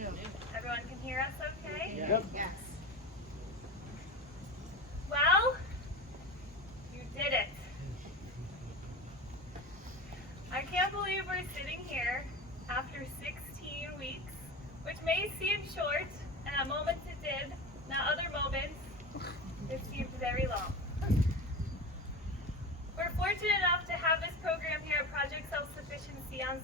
Everyone can hear us okay? Yep. Yes. Well, you did it. I can't believe we're sitting here after 16 weeks, which may seem short, and at moments it did, not other moments, it seemed very long. We're fortunate enough to have this program here at Project Self-Sufficiency on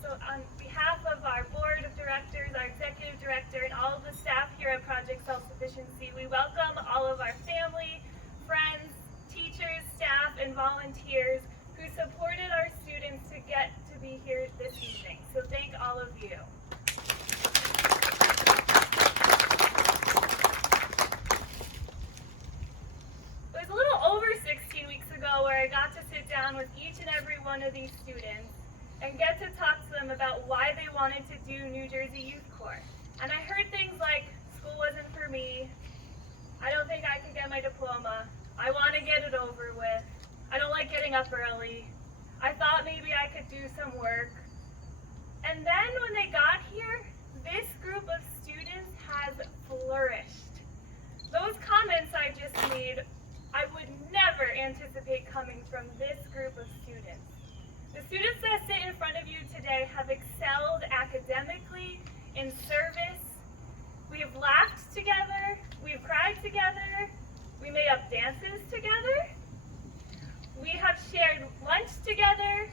behalf of our board of directors, our executive director, and all of the staff here at Project Self-Sufficiency. We welcome all of our family, friends, teachers, staff, and volunteers who supported our students to get to be here this evening. So thank all of you. It was a little over 16 weeks ago where I got to sit down with each and every one of these students and get to talk to them about why they wanted to do New Jersey Youth Corps. And I heard things like, school wasn't for me, I don't think I can get my diploma, I want to get it over with, I don't like getting up early, I thought maybe I could do some work. And then when they got here, this group of students has flourished. Those comments I just made, I would never anticipate coming from this group of students. The students that sit in front of you today have excelled academically, in service. We have laughed together, we've cried together, we made up dances together, we have shared lunch together,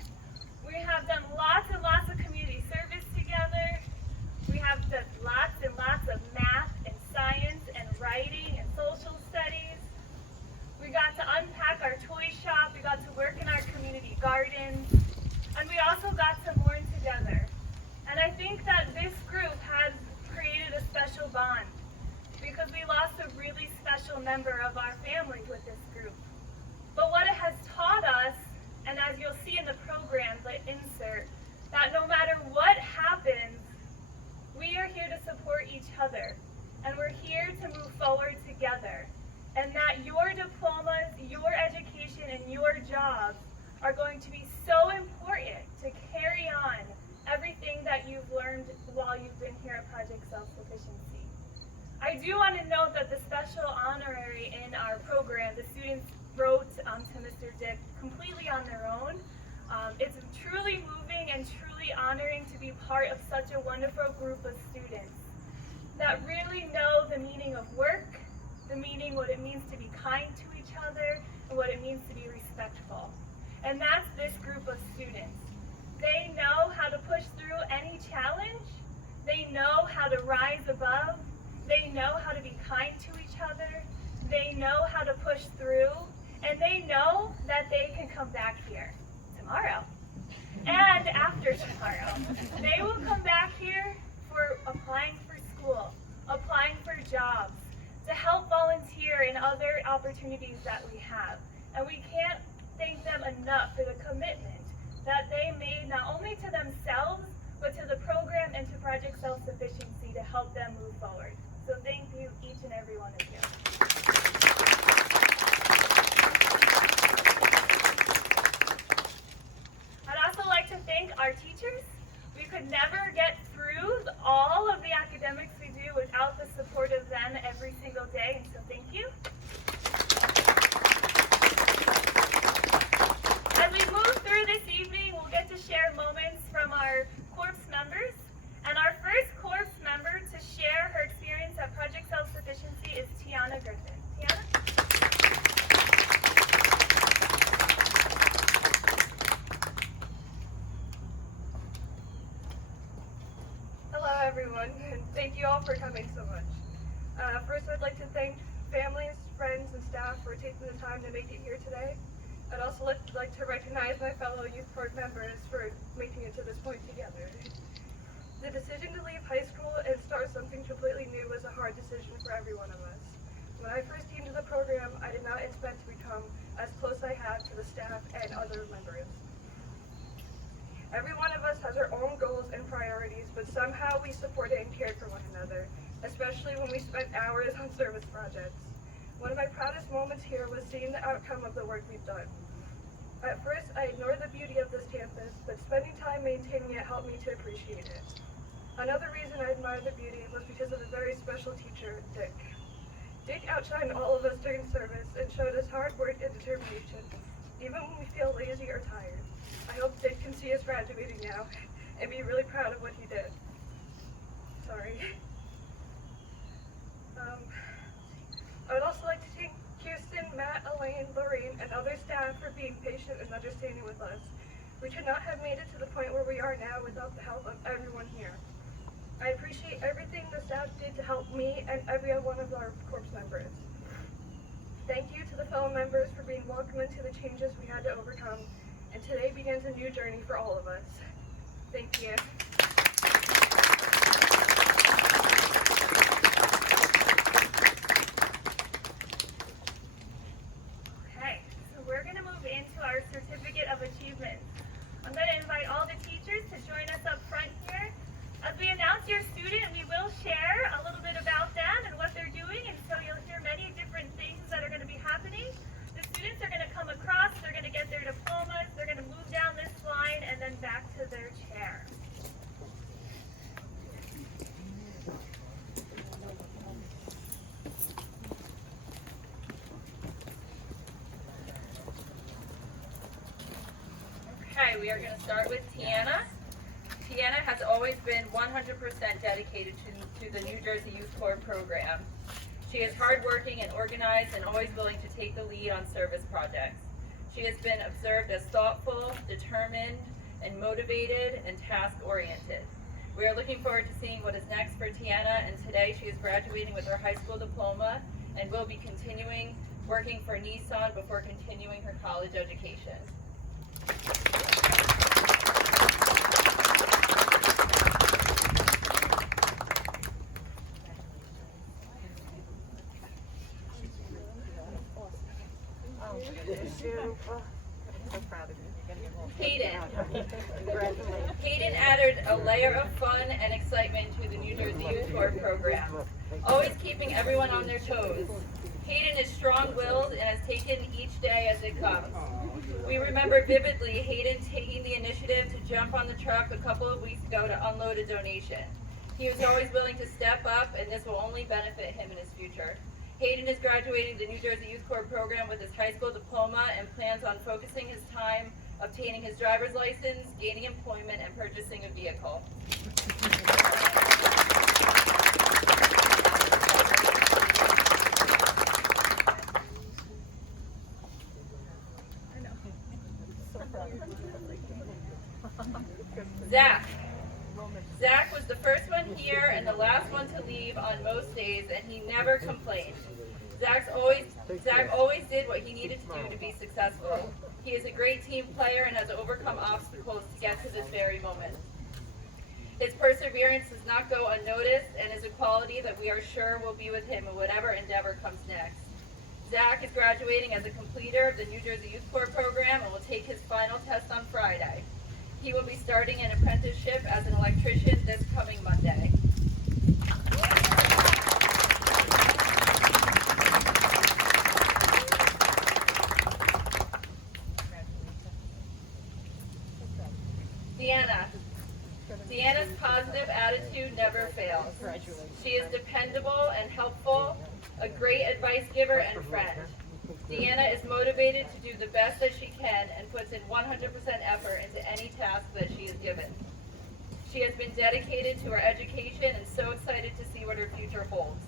we have done lots and lots of community service together, we have done lots and lots of math and science and writing and social studies. We got to unpack our toy shop, we got to work in our community gardens, and we also got to mourn together. And I think that this group has created a special bond because we lost a really special member of our family with this group. But what it has taught us, and as you'll see in the program, the insert, that no matter what happens, we are here to support each other, and we're here to move forward together, and that your diplomas, your education, and your jobs are going to be so important to carry on everything that you've learned while you've been here at Project Self-Sufficiency. I do want to note that the special honorary in our program, the students wrote to Mr. Dick completely on their own. It's truly moving and truly honoring to be part of such a wonderful group of students that really know the meaning of work, the meaning, what it means to be kind to each other, and what it means to be respectful. And that's this group of students. They know how to push through any challenge, they know how to rise above, they know how to be kind to each other, they know how to push through, and they know that they can come back here tomorrow and after tomorrow. They will come back here for applying for school, applying for jobs, to help volunteer in other opportunities that we have. And we can't thank them enough for the commitment that they made not only to themselves, but to the program and to Project Self-Sufficiency to help them move forward. So thank you, each and every one of you. I'd also like to thank our teachers. We could never get through all of the academics we do without the support of them every single day, and so thank you. As we move through this evening, we'll get to share moments from our corps members. And our first corps member to share her experience at Project Self-Sufficiency is Tiana Griffin. Tiana? Hello everyone, and thank you all for coming so much. First I'd like to thank families, friends, and staff for taking the time to make it here today. I'd also like to recognize my fellow youth board members for making it to this point together. The decision to leave high school and start something completely new was a hard decision for every one of us. When I first came to the program, I did not expect to become as close as I have to the staff and other members. Every one of us has our own goals and priorities, but somehow we supported and cared for one another, especially when we spent hours on service projects. One of my proudest moments here was seeing the outcome of the work we've done. At first, I ignored the beauty of this campus, but spending time maintaining it helped me to appreciate it. Another reason I admired the beauty was because of a very special teacher, Dick. Dick outshined all of us during service and showed us hard work and determination, even when we feel lazy or tired. I hope Dick can see us graduating now and be really proud of what he did. Sorry. I would also like to thank Kirsten, Matt, Elaine, Lorraine, and other staff for being patient and understanding with us. We could not have made it to the point where we are now without the help of everyone here. I appreciate everything the staff did to help me and every one of our corps members. Thank you to the fellow members for being welcome into the changes we had to overcome, and today begins a new journey for all of us. Thank you. Okay, so we're going to move into our Certificate of Achievement. I'm going to invite all the teachers to join us up front here. As we announce your student, we will share a little bit about them and what they're doing, and so you'll hear many different things that are going to be happening. The students are going to come across, they're going to get their diplomas, they're going to move down this line, and then back to their chair. Okay, we are going to start with Tiana. Deanna has always been 100% dedicated to the New Jersey Youth Corps program. She is hardworking and organized and always willing to take the lead on service projects. She has been observed as thoughtful, determined, and motivated and task-oriented. We are looking forward to seeing what is next for Tiana, and today she is graduating with her high school diploma and will be continuing working for Nissan before continuing her college education. Hayden added a layer of fun and excitement to the New Jersey Youth Corps program, always keeping everyone on their toes. Hayden is strong-willed and has taken each day as it comes. We remember vividly Hayden taking the initiative to jump on the truck a couple of weeks ago to unload a donation. He was always willing to step up, and this will only benefit him in his future. Hayden is graduating the New Jersey Youth Corps program with his high school diploma and plans on focusing his time obtaining his driver's license, gaining employment, and purchasing a vehicle. Zach was the first one here and the last one to leave on most days, and he never complained. Zach always did what he needed to do to be successful. He is a great team player and has overcome obstacles to get to this very moment. His perseverance does not go unnoticed and is a quality that we are sure will be with him in whatever endeavor comes next. Zach is graduating as a completer of the New Jersey Youth Corps program and will take his final test on Friday. He will be starting an apprenticeship as an electrician this coming Monday. Deanna's positive attitude never fails. She is dependable and helpful, a great advice giver and friend. Deanna is motivated to do the best that she can and puts in 100% effort into any task that she is given. She has been dedicated to her education and so excited to see what her future holds.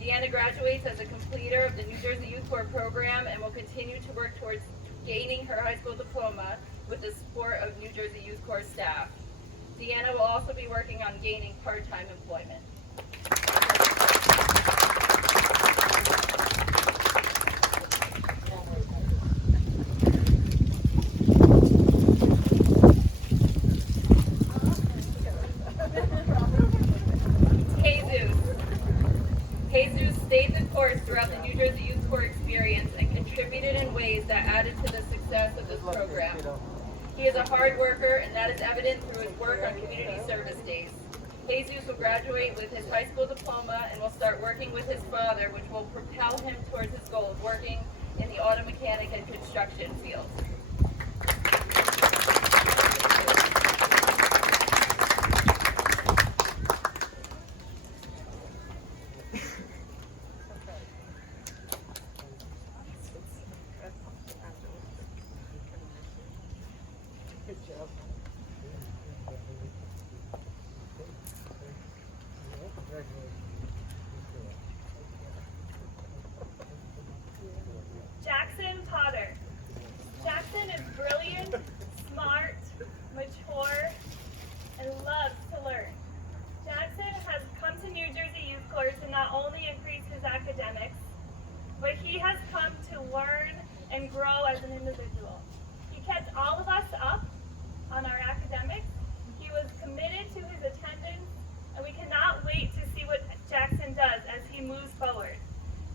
Deanna graduates as a completer of the New Jersey Youth Corps program and will continue to work towards gaining her high school diploma with the support of New Jersey Youth Corps staff. Deanna will also be working on gaining part-time employment. Jesus stayed the course throughout the New Jersey Youth Corps experience and contributed in ways that added to the success of this program. He is a hard worker, and that is evident through his work on community service days. Jesus will graduate with his high school diploma and will start working with his father, which will propel him towards his goal of working in the auto mechanic and construction field. Jackson Potter. Jackson is brilliant, smart, mature, and loves to learn. Jackson has come to New Jersey Youth Corps to not only increase his academics, but he has come to learn and grow as an individual. He kept all of us up on our academics. He was committed to his attendance, and we cannot wait to see what Jackson does as he moves forward.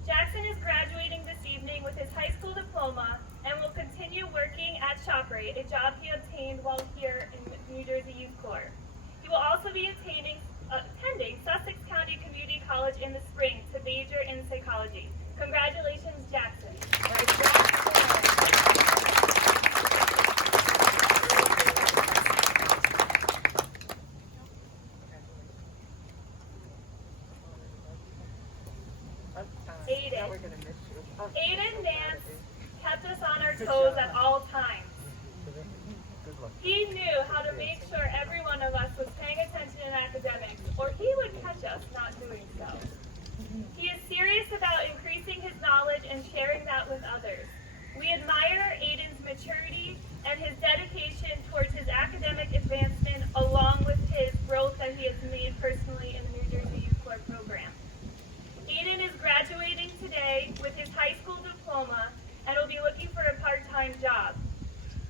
Jackson is graduating this evening with his high school diploma and will continue working at ShopRite, a job he obtained while here in New Jersey Youth Corps. He will also be attending Sussex County Community College in the spring to major in psychology. Congratulations, Jackson. Aiden Nance kept us on our toes at all times. He knew how to make sure every one of us was paying attention in academics, or he would catch us not doing so. He is serious about increasing his knowledge and sharing that with others. We admire Aiden's maturity and his dedication towards his academic advancement, along with his growth that he has made personally in the New Jersey Youth Corps program. Aiden is graduating today with his high school diploma and will be looking for a part-time job.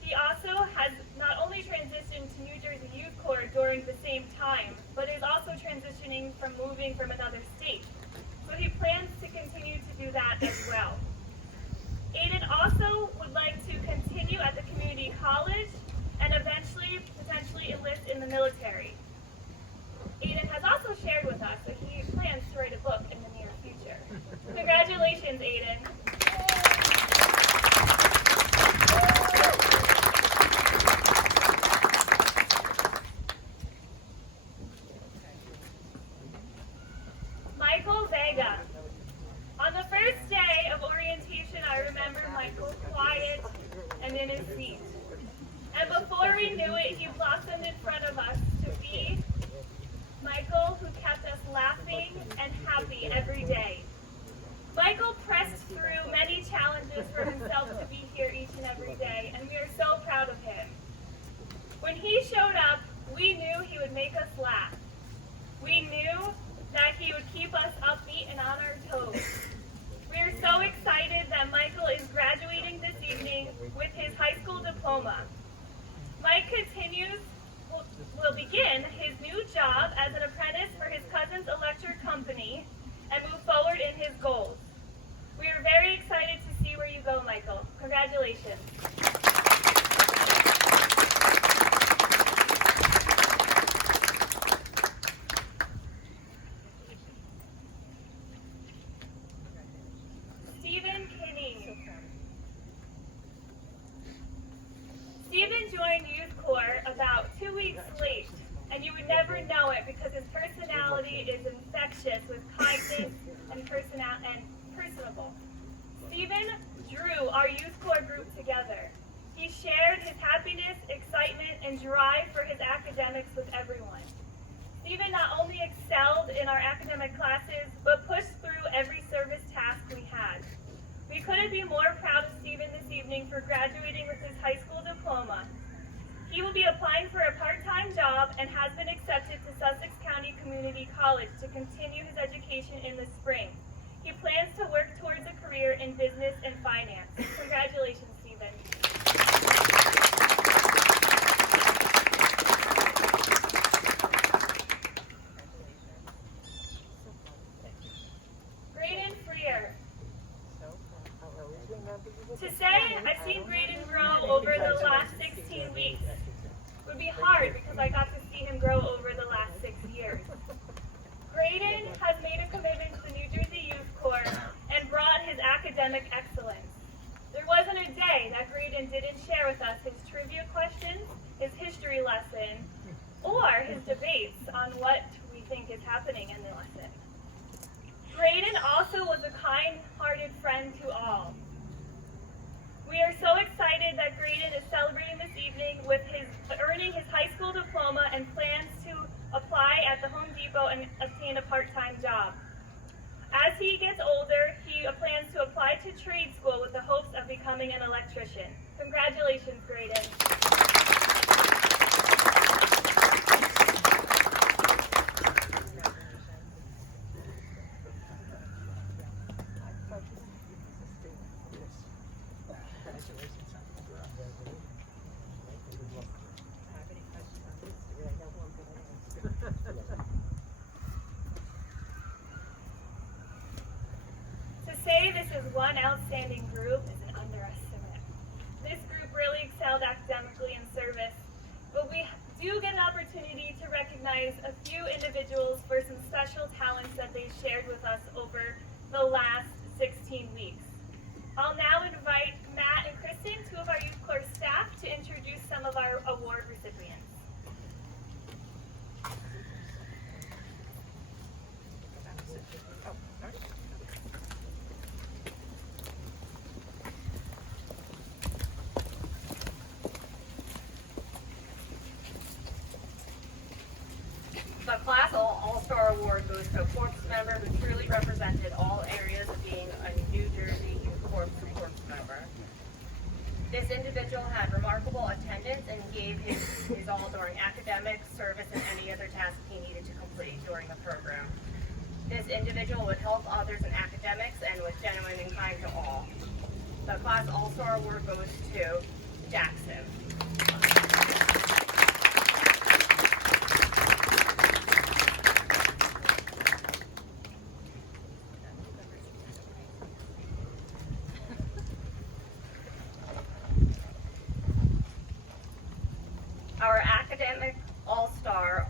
He also has not only transitioned to New Jersey Youth Corps during the same time, but is also transitioning from moving from another state. So he plans to continue to do that as well. Aiden also would like to continue at the community college and eventually potentially enlist in the military. Aiden has also shared with us that he plans to write a book in the near future. Congratulations, Aiden. Michael Vega. On the first day of orientation, I remember Michael quiet and in his seat. And before we knew it, he blossomed in front of us to be Michael, who kept us laughing and happy every day. Michael pressed through many challenges for himself to be here each and every day, and we are so proud of him. When he showed up, we knew he would make us laugh. We knew that he would keep us upbeat and on our toes. We are so excited that Michael is graduating this evening with his high school diploma. Mike will begin his new job as an apprentice for his cousin's electric company and move forward in his goals. We are very excited to see where you go, Michael. Congratulations. Stephen Kinney. Stephen joined Youth Corps about 2 weeks late, and you would never know it because his personality is infectious with kindness and personable. Stephen drew our Youth Corps group together. He shared his happiness, excitement, and drive for his academics with everyone. Stephen not only excelled in our academic classes, but pushed through every service task we had. We couldn't be more proud of Stephen this evening for graduating with his high school diploma. He will be applying for a part-time job and has been accepted to Sussex County Community College to continue his education in the spring. He plans to work towards a career in business and finance. Congratulations, Stephen. Graydon Freer. To say I've seen Graydon grow over the last 16 weeks would be hard because I got to see him grow over the last 6 years. Graydon has made a commitment to the New Jersey Youth Corps and brought his academic excellence. There wasn't a day that Graydon didn't share with us his trivia questions, his history lesson, or his debates on what we think is happening in the lesson. Graydon also was a kind-hearted friend to all. We are so excited that Graydon is celebrating this evening with earning his high school diploma and plans to apply at the Home Depot and obtain a part-time job. As he gets older, he plans to apply to trade school with the hopes of becoming an electrician. Congratulations, Graydon. To say this is one outstanding group is an underestimate. This group really excelled academically in service, but we do get an opportunity to recognize a few individuals for some special talents that they shared with us over the last 16 weeks. I'll now invite Matt and Kristen, two of our Youth Corps staff, to introduce some of our award recipients. The Class All-Star Award goes to a Corps member who truly represented all areas of being a New Jersey Youth Corps member. This individual had remarkable attendance and gave his all during academics, service, and any other task he needed to complete during the program. This individual would help others in academics and was genuine and kind to all. The Class All-Star Award goes to Jackson. Our Academic All-Star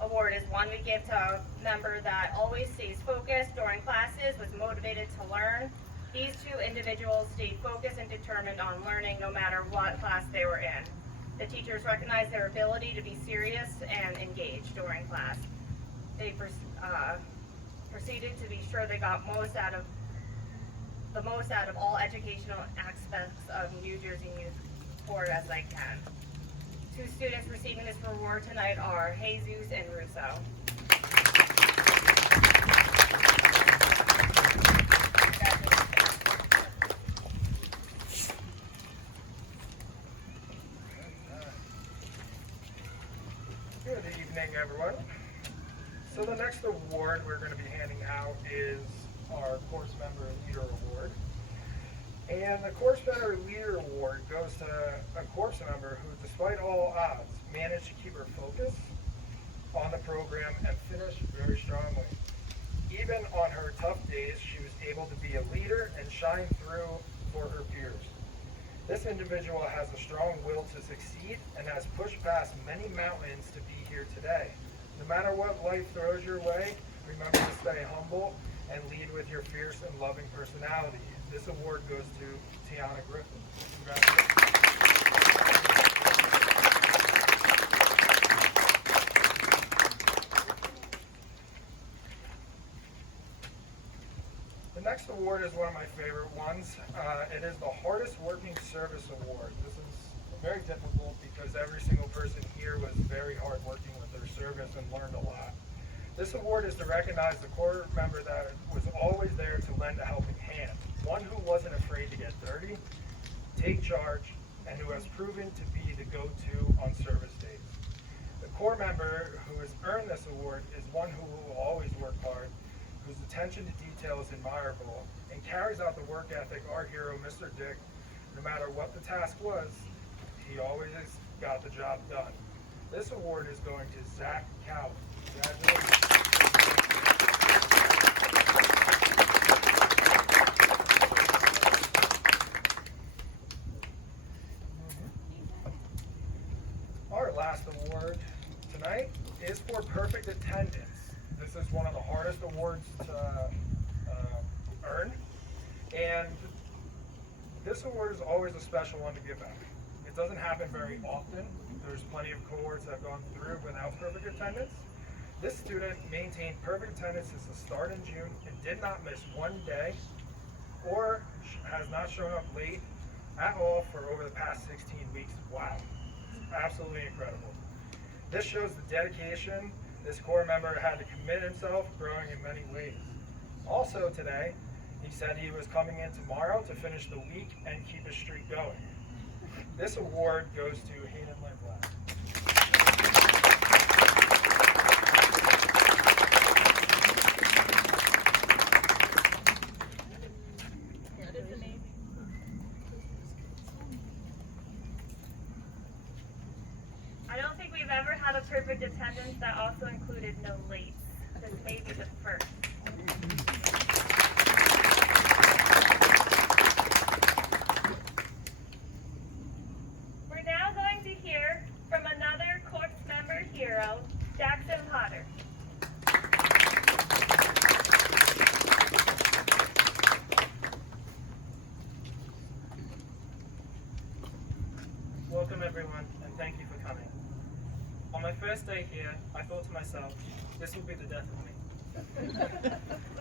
Award is one we give to a member that always stays focused during classes, was motivated to learn. These two individuals stayed focused and determined on learning no matter what class they were in. The teachers recognized their ability to be serious and engaged during class. They proceeded to be sure they got the most out of all educational aspects of New Jersey Youth Corps as they can. Two students receiving this reward tonight are Jesus and Russo. Good evening, everyone. So the next award we're going to be handing out is our Course Member Leader Award. And the Course Member Leader Award goes to a course member who, despite all odds, managed to keep her focus on the program and finish very strongly. Even on her tough days, she was able to be a leader and shine through for her peers. This individual has a strong will to succeed and has pushed past many mountains to be here today. No matter what life throws your way, remember to stay humble and lead with your fierce and loving personality. This award goes to Tiana Griffin. Congratulations. The next award is one of my favorite ones. It is the Hardest Working Service Award. This is very difficult because every single person here was very hard working with their service and learned a lot. This award is to recognize the Corps member that was always there to lend a helping hand, one who wasn't afraid to get dirty, take charge, and who has proven to be the go-to on service days. The Corps member who has earned this award is one who will always work hard, whose attention to detail is admirable, and carries out the work ethic our hero, Mr. Dick. No matter what the task was, he always got the job done. This award is going to Zach Cow. Congratulations. Our last award tonight is for perfect attendance. This is one of the hardest awards to earn, and this award is always a special one to give out. It doesn't happen very often. There's plenty of cohorts that have gone through without perfect attendance. This student maintained perfect attendance since the start in June and did not miss one day or has not shown up late at all for over the past 16 weeks. Wow, absolutely incredible. This shows the dedication this core member had to commit himself, growing in many ways. Also today, he said he was coming in tomorrow to finish the week and keep his streak going. This award goes to Hayden Lindblad. I don't think we've ever had a perfect attendance that also included no late. This may be the first. We're now going to hear from another corps member hero, Jackson Potter. Welcome everyone, and thank you for coming. On my first day here, I thought to myself, this will be the death of me.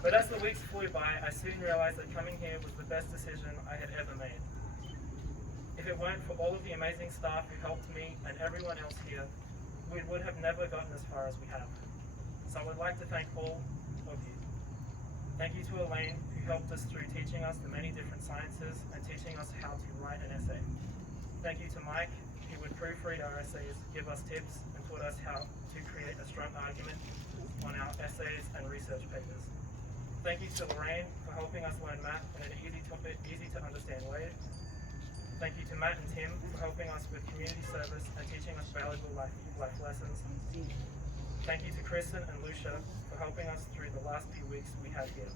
But as the weeks flew by, I soon realized that coming here was the best decision I had ever made. If it weren't for all of the amazing staff who helped me and everyone else here, we would have never gotten as far as we have. So I would like to thank all of you. Thank you to Elaine, who helped us through teaching us the many different sciences and teaching us how to write an essay. Thank you to Mike, who would proofread our essays, give us tips, and taught us how to create a strong argument on our essays and research papers. Thank you to Lorraine for helping us learn math in an easy to understand way. Thank you to Matt and Tim for helping us with community service and teaching us valuable life lessons. Thank you to Kristen and Lucia for helping us through the last few weeks we had here.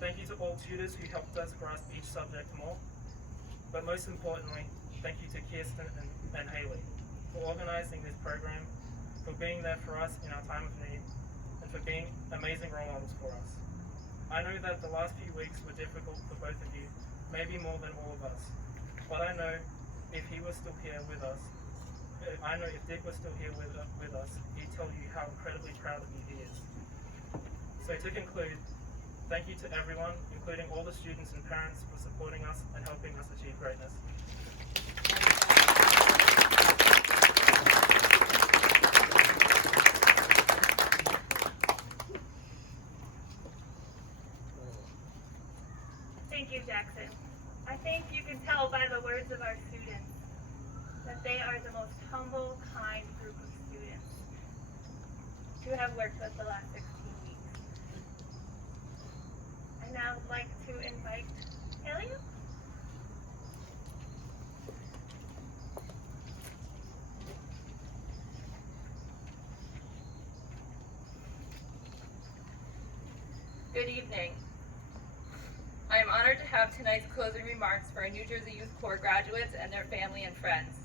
Thank you to all tutors who helped us grasp each subject more. But most importantly, thank you to Kirsten and Haley for organizing this program, for being there for us in our time of need, and for being amazing role models for us. I know that the last few weeks were difficult for both of you, maybe more than all of us. But I know if he was still here with us, if Dick was still here with us, he'd tell you how incredibly proud of you he is. So to conclude, thank you to everyone, including all the students and parents, for supporting us and helping us achieve greatness. Thank you, Jackson. I think you can tell by the words of our students that they are the most humble, kind group of students who have worked with the last 16 weeks. I now would like to invite Haley. Good evening. I am honored to have tonight's closing remarks for our New Jersey Youth Corps graduates and their family and friends.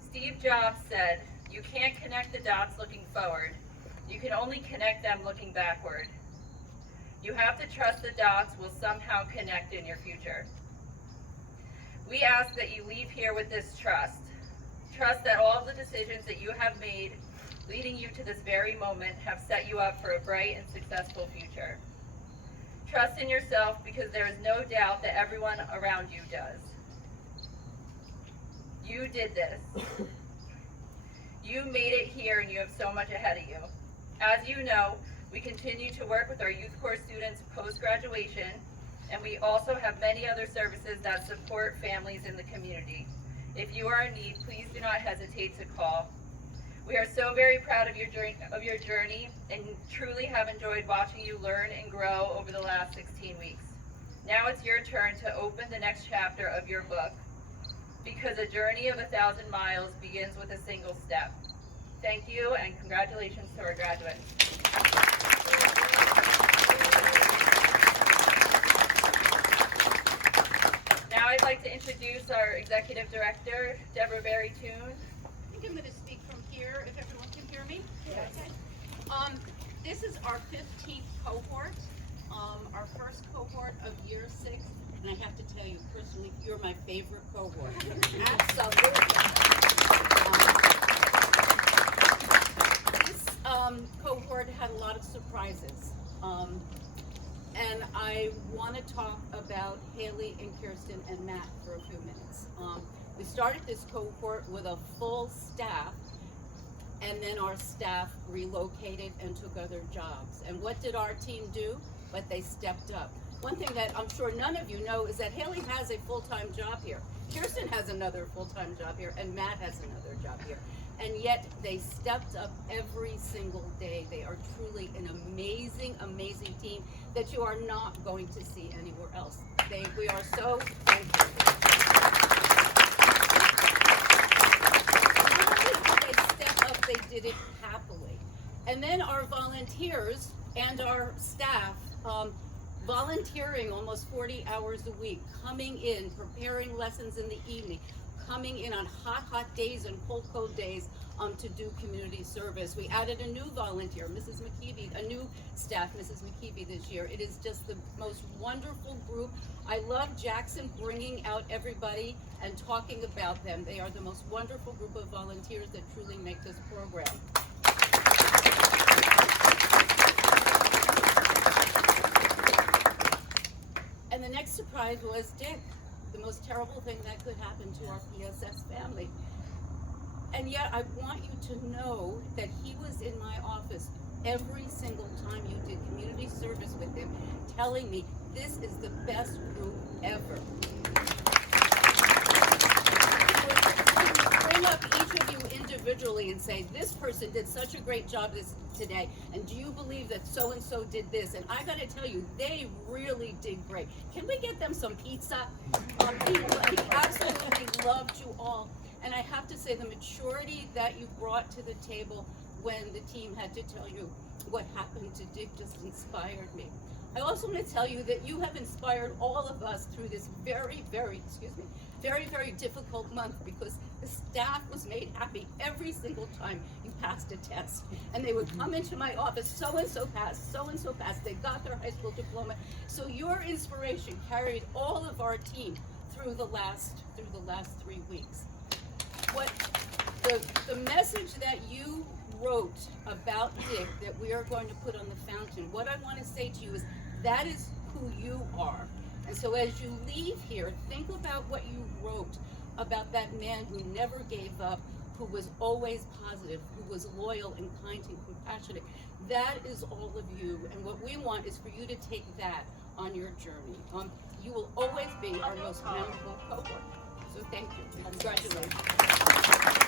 Steve Jobs said, "You can't connect the dots looking forward. You can only connect them looking backward. You have to trust the dots will somehow connect in your future." We ask that you leave here with this trust. Trust that all of the decisions that you have made leading you to this very moment have set you up for a bright and successful future. Trust in yourself, because there is no doubt that everyone around you does. You did this. You made it here, and you have so much ahead of you. As you know, we continue to work with our Youth Corps students post-graduation, and we also have many other services that support families in the community. If you are in need, please do not hesitate to call. We are so very proud of your journey and truly have enjoyed watching you learn and grow over the last 16 weeks. Now it's your turn to open the next chapter of your book, because a journey of 1,000 miles begins with a single step. Thank you, and congratulations to our graduates. Now I'd like to introduce our Executive Director, Deborah Berry-Toon. I think I'm going to speak from here, if everyone can hear me. Yes. Okay. This is our 15th cohort, our first cohort of year 6, and I have to tell you personally, you're my favorite cohort. Absolutely. This cohort had a lot of surprises, and I want to talk about Haley and Kirsten and Matt for a few minutes. We started this cohort with a full staff and then our staff relocated and took other jobs. And what did our team do? But they stepped up. One thing that I'm sure none of you know is that Haley has a full-time job here. Kirsten has another full-time job here, and Matt has another job here. And yet they stepped up every single day. They are truly an amazing, amazing team that you are not going to see anywhere else. We are so thankful. Not only did they step up, they did it happily. And then our volunteers and our staff, volunteering almost 40 hours a week, coming in, preparing lessons in the evening, coming in on hot days and cold days to do community service. We added a new volunteer, Mrs. McKeeby, a new staff, Mrs. McKeeby, this year. It is just the most wonderful group. I love Jackson bringing out everybody and talking about them. They are the most wonderful group of volunteers that truly make this program. And the next surprise was Dick, the most terrible thing that could happen to our PSS family. And yet I want you to know that he was in my office every single time you did community service with him, telling me this is the best group ever. Bring up each of you individually and say, this person did such a great job today, and do you believe that so-and-so did this? And I gotta tell you, they really did great. Can we get them some pizza? He absolutely loved you all. And I have to say, the maturity that you brought to the table when the team had to tell you what happened to Dick just inspired me. I also want to tell you that you have inspired all of us through this very, very difficult month, because the staff was made happy every single time you passed a test. And they would come into my office, so-and-so passed, they got their high school diploma. So your inspiration carried all of our team through the last 3 weeks. What the message that you wrote about Dick that we are going to put on the fountain, what I want to say to you is that is who you are. And so as you leave here, think about what you wrote about that man who never gave up, who was always positive, who was loyal and kind and compassionate. That is all of you, and what we want is for you to take that on your journey. You will always be our most memorable cohort. So thank you. Congratulations.